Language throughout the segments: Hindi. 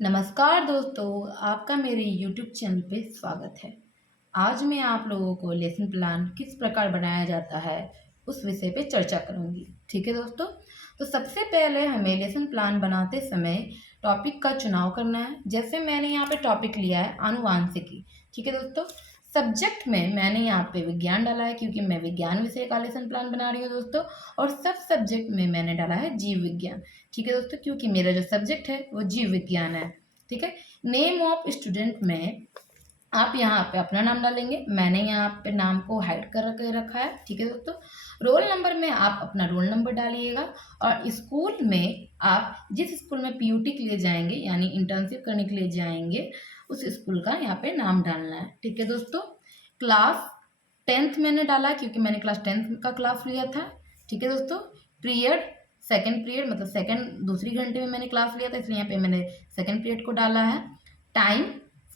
नमस्कार दोस्तों, आपका मेरे YouTube चैनल पे स्वागत है। आज मैं आप लोगों को लेसन प्लान किस प्रकार बनाया जाता है, उस विषय पे चर्चा करूँगी। ठीक है दोस्तों? तो सबसे पहले हमें लेसन प्लान बनाते समय टॉपिक का चुनाव करना है। जैसे मैंने यहाँ पे टॉपिक लिया है आनुवांशिकी। ठीक है दोस्तों? सब्जेक्ट में मैंने यहाँ पे विज्ञान डाला है क्योंकि मैं विज्ञान विषय का लेसन प्लान बना रही हूँ दोस्तों। और सब सब्जेक्ट में मैंने डाला है जीव विज्ञान। ठीक है दोस्तों, क्योंकि मेरा जो सब्जेक्ट है वो जीव विज्ञान है। ठीक है। नेम ऑफ स्टूडेंट में आप यहाँ पे अपना नाम डालेंगे। मैंने यहाँ पे नाम को हाइड कर के रखा है। ठीक है दोस्तों। रोल नंबर में आप अपना रोल नंबर डालिएगा। और स्कूल में आप जिस स्कूल में पीयूटी के लिए जाएंगे यानी इंटर्नशिप करने के लिए जाएंगे उस स्कूल का यहाँ पे नाम डालना है। ठीक है दोस्तों। क्लास 10th मैंने डाला क्योंकि मैंने क्लास 10th का क्लास लिया था। ठीक है दोस्तों। पीरियड सेकंड पीरियड मतलब सेकंड दूसरी घंटे में मैंने क्लास लिया था, इसलिए यहाँ पे मैंने सेकंड पीरियड को डाला है। टाइम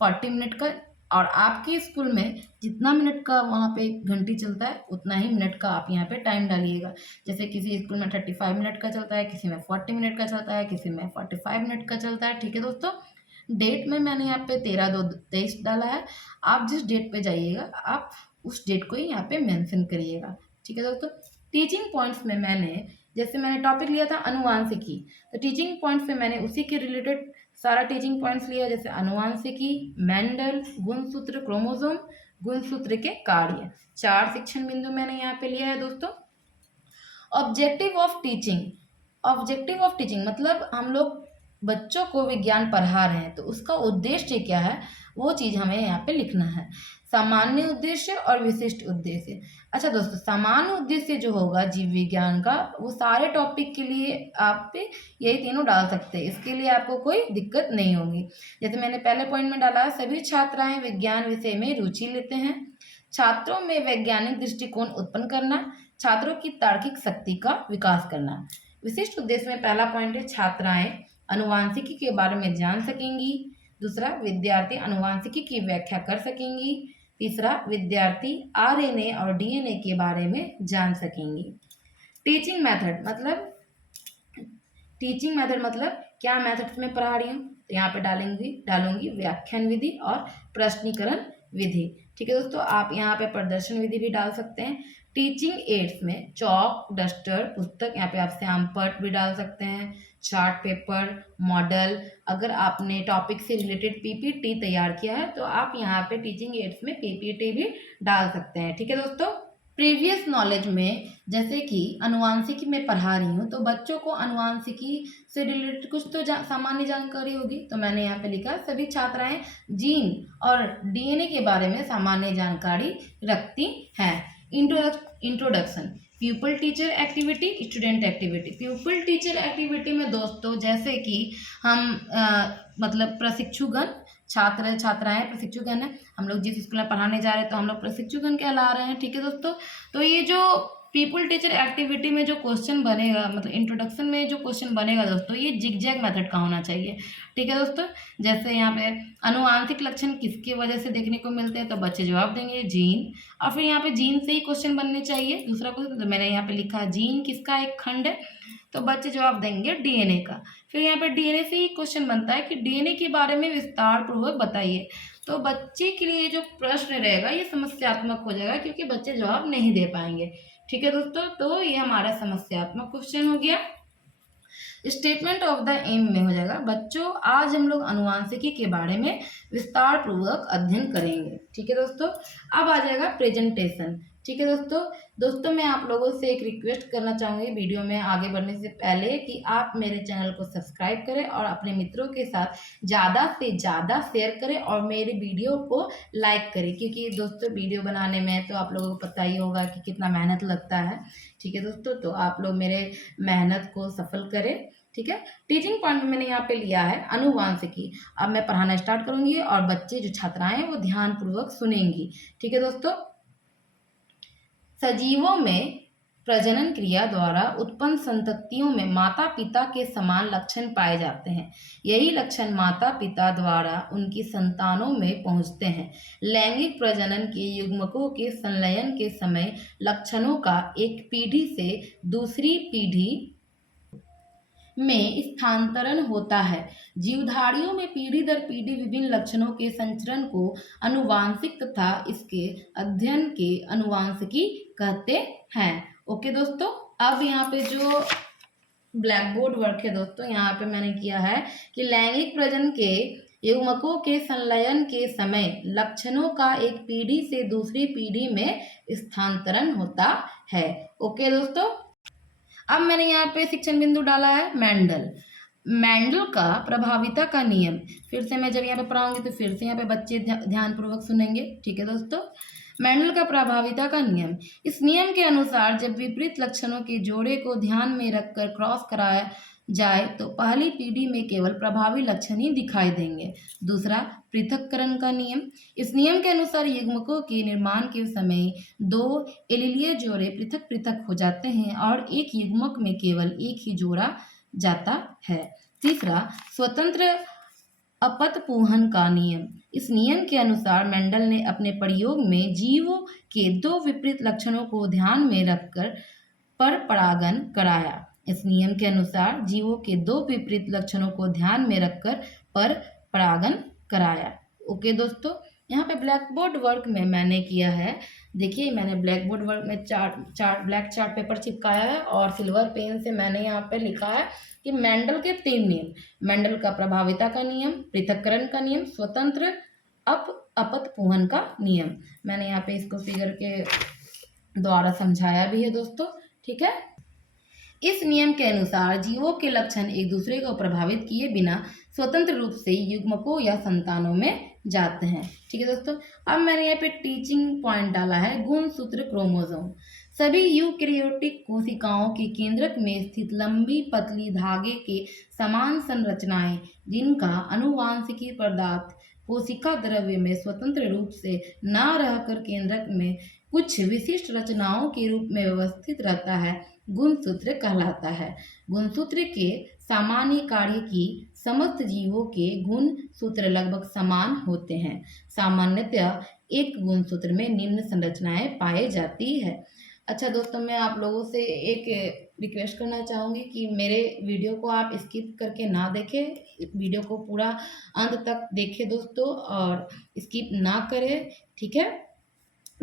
40 मिनट का। और आपके स्कूल में जितना मिनट का वहाँ पे घंटी चलता है उतना ही मिनट का आप यहाँ पे टाइम डालिएगा। जैसे किसी स्कूल में 35 मिनट का चलता है, किसी में 40 मिनट का चलता है, किसी में 45 मिनट का चलता है। ठीक है दोस्तों। डेट में मैंने यहाँ पे 13/2/23 डाला है। आप जिस डेट पे जाइएगा आप उस डेट को ही यहाँ पे मेंशन करिएगा। ठीक है दोस्तों। टीचिंग पॉइंट्स में जैसे मैंने टॉपिक लिया था अनुवांशिकी, तो टीचिंग पॉइंट्स में मैंने उसी के रिलेटेड सारा टीचिंग पॉइंट्स लिया। जैसे अनुवांशिकी, मेंडल, गुणसूत्र, क्रोमोसोम, गुणसूत्र के कार्य, 4 शिक्षण बिंदु मैंने यहाँ पे लिया है दोस्तों। Objective of teaching. Objective of teaching मतलब हम लोग बच्चों को विज्ञान पढ़ा रहे हैं तो उसका उद्देश्य क्या है वो चीज़ हमें यहाँ पे लिखना है। सामान्य उद्देश्य और विशिष्ट उद्देश्य। अच्छा दोस्तों, सामान्य उद्देश्य जो होगा जीव विज्ञान का वो सारे टॉपिक के लिए आप यही तीनों डाल सकते हैं, इसके लिए आपको कोई दिक्कत नहीं होगी। जैसे मैंने पहले पॉइंट में डाला है, सभी छात्राएं विज्ञान विषय में रुचि लेते हैं। छात्रों में वैज्ञानिक दृष्टिकोण उत्पन्न करना, छात्रों की तार्किक शक्ति का विकास करना। विशिष्ट उद्देश्य में पहला पॉइंट है छात्राएं अनुवांशिकी के बारे में जान सकेंगी। दूसरा, विद्यार्थी अनुवांशिकी की व्याख्या कर सकेंगी। तीसरा, विद्यार्थी आरएनए और डीएनए के बारे में जान सकेंगी। टीचिंग मेथड मतलब क्या मेथड्स में पढ़ा रही हूँ, तो यहाँ पे डालूंगी व्याख्यान विधि और प्रश्नीकरण विधि। ठीक है दोस्तों। आप यहाँ पे प्रदर्शन विधि भी डाल सकते हैं। टीचिंग एड्स में चॉक, डस्टर, पुस्तक, यहाँ पे आप श्याम पट भी डाल सकते हैं, चार्ट पेपर, मॉडल। अगर आपने टॉपिक से रिलेटेड पीपीटी तैयार किया है तो आप यहाँ पे टीचिंग एड्स में पीपीटी भी डाल सकते हैं। ठीक है दोस्तों। प्रीवियस नॉलेज में जैसे कि अनुवांशिकी में पढ़ा रही हूँ तो बच्चों को अनुवांशिकी से रिलेटेड कुछ तो सामान्य जानकारी होगी, तो मैंने यहाँ पे लिखा सभी छात्राएं जीन और डीएनए के बारे में सामान्य जानकारी रखती हैं। Introduction, pupil teacher activity, student activity. Pupil teacher activity में दोस्तों जैसे कि हम मतलब प्रशिक्षुगण, छात्र छात्राएं प्रशिक्षुगण है, हम लोग जिस स्कूल में पढ़ाने जा रहे हैं तो हम लोग प्रशिक्षुगण कहला रहे हैं। ठीक है दोस्तों। तो ये जो पीपल टीचर एक्टिविटी में जो क्वेश्चन बनेगा मतलब इंट्रोडक्शन में जो क्वेश्चन बनेगा दोस्तों ये जिगजैग मेथड का होना चाहिए। ठीक है दोस्तों। जैसे यहाँ पे अनुवांशिक लक्षण किसकी वजह से देखने को मिलते हैं तो बच्चे जवाब देंगे जीन, और फिर यहाँ पे जीन से ही क्वेश्चन बनने चाहिए। दूसरा क्वेश्चन तो मैंने यहाँ पे लिखा जीन किसका एक खंड है, तो बच्चे जवाब देंगे डीएनए का। फिर यहाँ पे डीएनए से ही क्वेश्चन बनता है कि डीएनए के बारे में विस्तार पूर्वक बताइए। तो बच्चे के लिए जो प्रश्न रहेगा ये समस्यात्मक हो जाएगा क्योंकि बच्चे जवाब नहीं दे पाएंगे। ठीक है दोस्तों। तो ये हमारा समस्यात्मक क्वेश्चन हो गया। स्टेटमेंट ऑफ द एम में हो जाएगा बच्चों आज हम लोग अनुवांशिकी के बारे में विस्तार पूर्वक अध्ययन करेंगे। ठीक है दोस्तों। अब आ जाएगा प्रेजेंटेशन। ठीक है दोस्तों मैं आप लोगों से एक रिक्वेस्ट करना चाहूँगी वीडियो में आगे बढ़ने से पहले कि आप मेरे चैनल को सब्सक्राइब करें और अपने मित्रों के साथ ज़्यादा से ज़्यादा शेयर करें और मेरे वीडियो को लाइक करें, क्योंकि दोस्तों वीडियो बनाने में तो आप लोगों को पता ही होगा कि कितना मेहनत लगता है। ठीक है दोस्तों। तो आप लोग मेरे मेहनत को सफल करें। ठीक है। टीचिंग पॉइंट में मैंने यहाँ पे लिया है अनुवांशिकी। अब मैं पढ़ाना स्टार्ट करूँगी और बच्चे जो छात्राएं हैं वो ध्यानपूर्वक सुनेंगी। ठीक है दोस्तों। सजीवों में प्रजनन क्रिया द्वारा उत्पन्न संततियों में माता पिता के समान लक्षण पाए जाते हैं। यही लक्षण माता पिता द्वारा उनकी संतानों में पहुंचते हैं। लैंगिक प्रजनन के युग्मकों के संलयन के समय लक्षणों का एक पीढ़ी से दूसरी पीढ़ी में स्थानांतरण होता है। जीवधारियों में पीढ़ी दर पीढ़ी विभिन्न लक्षणों के संचरण को आनुवांशिक तथा इसके अध्ययन के आनुवांशिकी कहते हैं। ओके दोस्तों, अब यहाँ पे जो ब्लैक बोर्ड वर्क है दोस्तों, यहाँ पे मैंने किया है कि लैंगिक प्रजनन के युग्मकों के संलयन के समय लक्षणों का एक पीढ़ी से दूसरी पीढ़ी में स्थानांतरण होता है। ओके दोस्तों, अब मैंने यहाँ पे शिक्षण बिंदु डाला है मेंडल का प्रभाविता का नियम। फिर से मैं जब यहाँ पे पढ़ाऊंगी तो फिर से यहाँ पे बच्चे ध्यानपूर्वक सुनेंगे। ठीक है दोस्तों, मेंडल का प्रभाविता का नियम। इस नियम के अनुसार जब विपरीत लक्षणों के जोड़े को ध्यान में रखकर क्रॉस कराया जाए तो पहली पीढ़ी में केवल प्रभावी लक्षण ही दिखाई देंगे। दूसरा, पृथक्करण का नियम। इस नियम के अनुसार युग्मकों के निर्माण के समय दो एलीलीय जोड़े पृथक पृथक हो जाते हैं और एक युग्मक में केवल एक ही जोड़ा जाता है। तीसरा, स्वतंत्र अपतपूहन का नियम। इस नियम के अनुसार मेंडल ने अपने प्रयोग में जीवों के दो विपरीत लक्षणों को ध्यान में रखकर पर परागण कराया। इस नियम के अनुसार जीवों के दो विपरीत लक्षणों को ध्यान में रखकर पर परागण कराया। ओके दोस्तों, यहाँ पे ब्लैक बोर्ड वर्क में मैंने किया है, देखिए मैंने ब्लैक बोर्ड वर्क में ब्लैक चार्ट पेपर चिपकाया है और सिल्वर पेन से मैंने यहाँ पे लिखा है कि मेंडल के 3 नियम, मेंडल का प्रभाविता का नियम, पृथक्करण का नियम, स्वतंत्र अपतपूहन का नियम। मैंने यहाँ पे इसको फिगर के द्वारा समझाया भी है दोस्तों। ठीक है, इस नियम के अनुसार जीवों के लक्षण एक दूसरे को प्रभावित किए बिना स्वतंत्र रूप से युग्मकों या संतानों में जाते हैं। ठीक है दोस्तों, अब मैंने यहाँ पे टीचिंग पॉइंट डाला है गुणसूत्र क्रोमोसोम। सभी यूकैरियोटिक कोशिकाओं के केंद्रक में स्थित लंबी पतली धागे के समान संरचनाएं जिनका आनुवांशिकी पदार्थ कोशिका द्रव्य में स्वतंत्र रूप से न रहकर केंद्रक में कुछ विशिष्ट रचनाओं के रूप में व्यवस्थित रहता है, गुणसूत्र कहलाता है। गुणसूत्र के सामान्य कार्य की समस्त जीवों के गुण सूत्र लगभग समान होते हैं। सामान्यतः एक गुणसूत्र में निम्न संरचनाएं पाई जाती है। अच्छा दोस्तों, मैं आप लोगों से एक रिक्वेस्ट करना चाहूँगी कि मेरे वीडियो को आप स्किप करके ना देखें, वीडियो को पूरा अंत तक देखें दोस्तों और स्किप ना करें। ठीक है,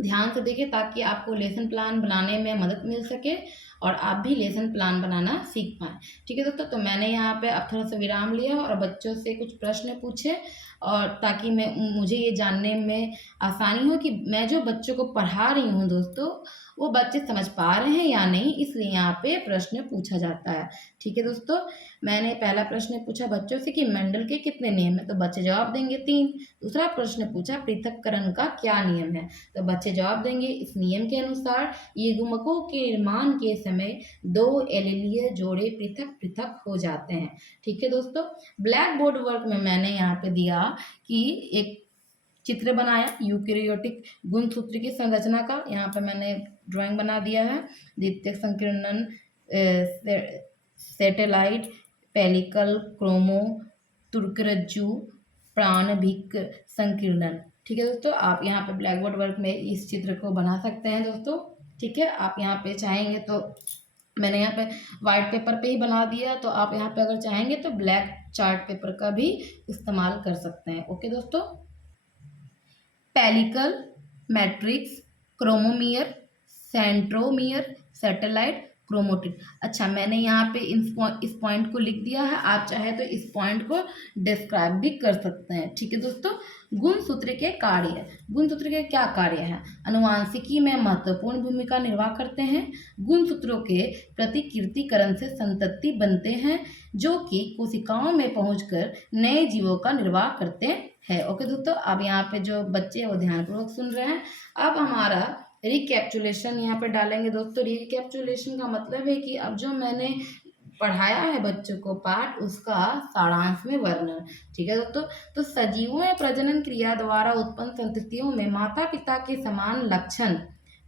ध्यान से देखें ताकि आपको लेसन प्लान बनाने में मदद मिल सके और आप भी लेसन प्लान बनाना सीख पाएँ। ठीक है दोस्तों, तो मैंने यहाँ पे अब थोड़ा सा विराम लिया और बच्चों से कुछ प्रश्न पूछे और ताकि मुझे ये जानने में आसानी हो कि मैं जो बच्चों को पढ़ा रही हूँ दोस्तों वो बच्चे समझ पा रहे हैं या नहीं, इसलिए यहाँ पे प्रश्न पूछा जाता है। ठीक है दोस्तों, मैंने पहला प्रश्न पूछा बच्चों से कि मेंडल के कितने नियम हैं, तो बच्चे जवाब देंगे 3। दूसरा प्रश्न पूछा पृथक्करण का क्या नियम है, तो बच्चे जवाब देंगे इस नियम के अनुसार युग्मकों के निर्माण के समय 2 एलीलीय जोड़े पृथक पृथक हो जाते हैं। ठीक है दोस्तों, ब्लैक बोर्ड वर्क में मैंने यहाँ पे दिया कि एक चित्र बनाया यूकैरियोटिक गुणसूत्र की संरचना का। यहाँ पे मैंने ड्राइंग बना दिया है। द्वितीयक संकीर्णन, सैटेलाइट, पेलिकल, क्रोमो, तुर्करज्जु, प्राणभिक संकीर्णन। ठीक है दोस्तों, आप यहाँ पे ब्लैक बोर्ड वर्क में इस चित्र को बना सकते हैं दोस्तों। ठीक है, आप यहाँ पे चाहेंगे तो मैंने यहाँ पे वाइट पेपर पे ही बना दिया, तो आप यहाँ पे अगर चाहेंगे तो ब्लैक चार्ट पेपर का भी इस्तेमाल कर सकते हैं। ओके दोस्तों, pellicle, matrix, chromomere, centromere, satellite, chromatid. अच्छा, मैंने यहाँ पे इस पॉइंट को लिख दिया है, आप चाहे तो इस पॉइंट को डिस्क्राइब भी कर सकते हैं। ठीक है दोस्तों, गुणसूत्र के कार्य। गुणसूत्र के क्या कार्य हैं? आनुवांशिकी में महत्वपूर्ण भूमिका निर्वाह करते हैं। गुणसूत्रों के प्रतिकृतिकरण से संतति बनते हैं जो कि कोशिकाओं में पहुंचकर नए जीवों का निर्वाह करते हैं। ओके दोस्तों, अब यहाँ पे जो बच्चे हैं वो ध्यानपूर्वक सुन रहे हैं। अब हमारा रिकैप्चुलेशन यहाँ पे डालेंगे दोस्तों। रिकैप्चुलेशन का मतलब है कि अब जो मैंने पढ़ाया है बच्चों को पाठ, उसका सारांश में वर्णन। ठीक है दोस्तों, तो सजीवों में प्रजनन क्रिया द्वारा उत्पन्न संततियों में माता पिता के समान लक्षण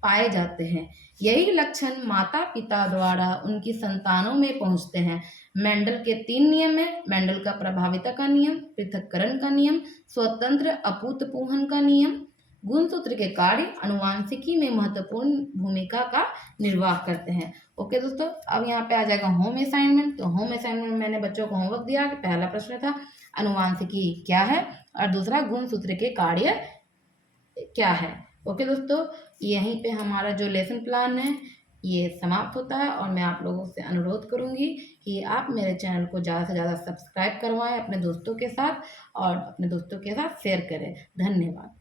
पाए जाते हैं। यही लक्षण माता पिता द्वारा उनकी संतानों में पहुंचते हैं। मेंडल के 3 नियम हैं। मेंडल का प्रभाविता का नियम, पृथक्करण का नियम, स्वतंत्र अपूतपूहन का नियम। गुणसूत्र के कार्य आनुवंशिकी में महत्वपूर्ण भूमिका का निर्वाह करते हैं। ओके दोस्तों, अब यहाँ पे आ जाएगा होम असाइनमेंट। तो होम असाइनमेंट में मैंने बच्चों को होमवर्क दिया कि पहला प्रश्न था आनुवंशिकी क्या है और दूसरा गुणसूत्र के कार्य क्या है। ओके दोस्तों, यहीं पे हमारा जो लेसन प्लान है ये समाप्त होता है और मैं आप लोगों से अनुरोध करूंगी कि आप मेरे चैनल को ज़्यादा से ज़्यादा सब्सक्राइब करवाएं अपने दोस्तों के साथ और अपने दोस्तों के साथ शेयर करें। धन्यवाद।